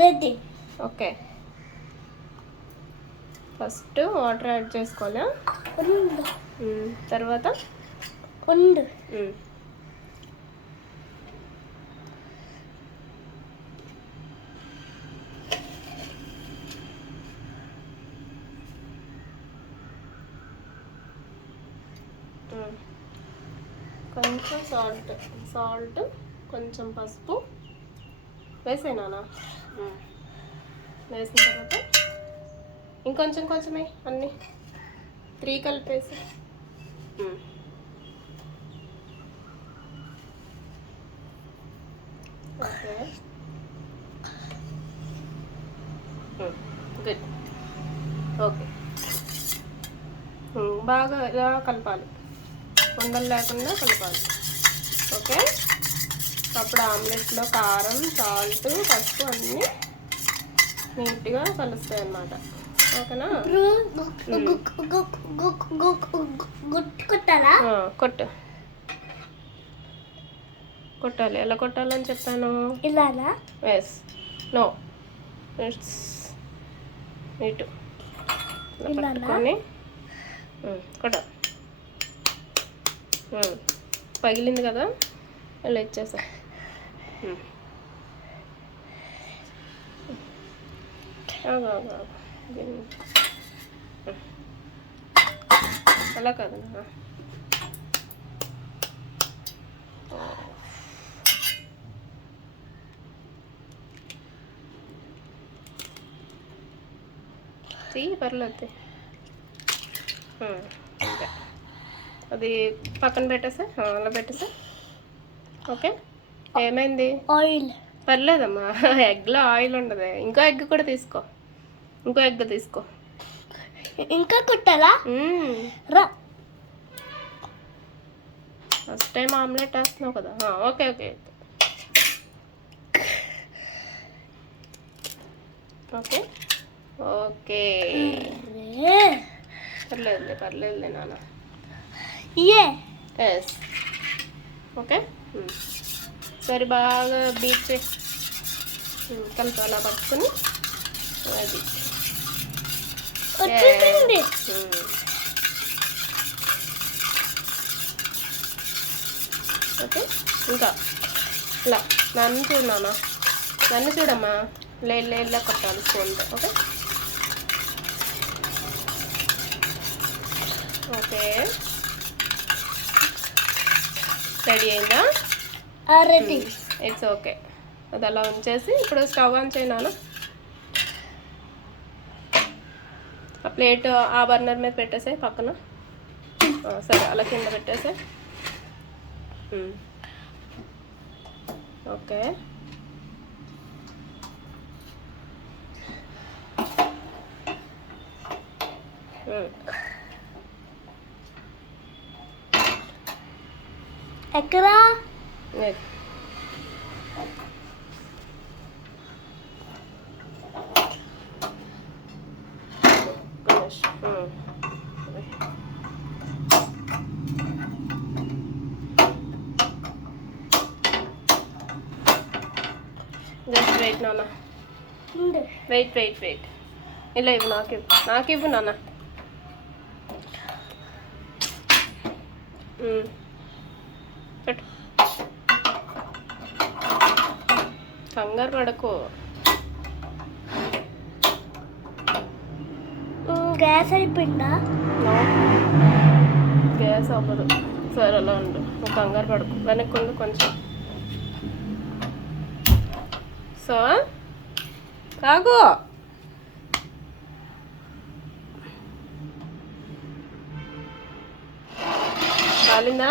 Ready. Okay, first water add చేసుకోవాలా? తర్వాత ఉండు. కొంచెం సాల్ట్ కొంచెం పసుపు వేసేనా? వేసిన తర్వాత కొంచెమే అన్నీ 3 కలిపేసి ఓకే గుడ్. ఓకే, బాగా ఇలా కలపాలి, ఉండలు లేకుండా కలపాలి. ఓకే, అప్పుడు ఆమ్లెట్లో కారం, సాల్ట్, పసుపు అన్నీ నీట్గా కలుస్తాయి అన్నమాట. ఓకేనా? కొట్టాలి. ఎలా కొట్టాలని చెప్పాను? ఇలానా? ఎస్, నో, ఇట్స్ ఇటు పట్టుకొని కొట్టాలి. పగిలింది కదా, ఇలా ఇచ్చేసా. అలా కాదు, పర్లేదు. అంతే, అది పక్కన పెట్టేసా, అలా పెట్టేసా. ఓకే, ఏమైంది? ఆయిల్. పర్లేదమ్మా, ఎగ్లో ఆయిల్ ఉండదు. ఇంకో ఎగ్ కూడా తీసుకో, ఇంకా కుట్టాలా? రా, ఫస్ట్ టైం ఆమ్లెట్ వేస్తున్నావు కదా. ఓకే, పర్లేదులే నాన్న. Yes, okay. సరే, బాగా బీట్ చేసి కలిపి అలా పట్టుకుని అది ఓకే. ఇంకా ఇలా నన్ను చూడమ్మా, లేలా కొట్టాలి స్పూన్తో. ఓకే, రెడీ అయిందా? రెడీ. It's okay. అది అలా ఉంచేసి ఇప్పుడు స్టవ్ ఆన్ చేయనా? ఆ ప్లేట్ ఆ బర్నర్ మీద పెట్టేసే పక్కన. సరే, అలా కింద పెట్టేసే. ఓకే, ఎక్కడా? జస్ట్ వెయిట్ నాన్న, వెయిట్. ఇలా ఇవ్వు, నాకు ఇవ్వు నాన్న. పెట్టు, కంగారు పడకు. గ్యాస్ అయిపోయిందా? గ్యాస్ అవ్వదు. సరే, అలా ఉండు, కంగారు పడకు. వెనక్కి ఉండు కొంచెం. సో కాగు, కాలిందా?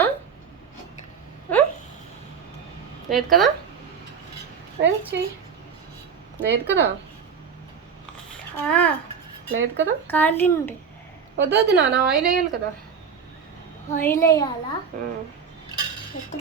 లేదు కదా, లేదు కదా, కాలింది. వద్దు నాన్న, ఆయిల్ వేయాలి కదా. ఆయిల్ వేయాలా?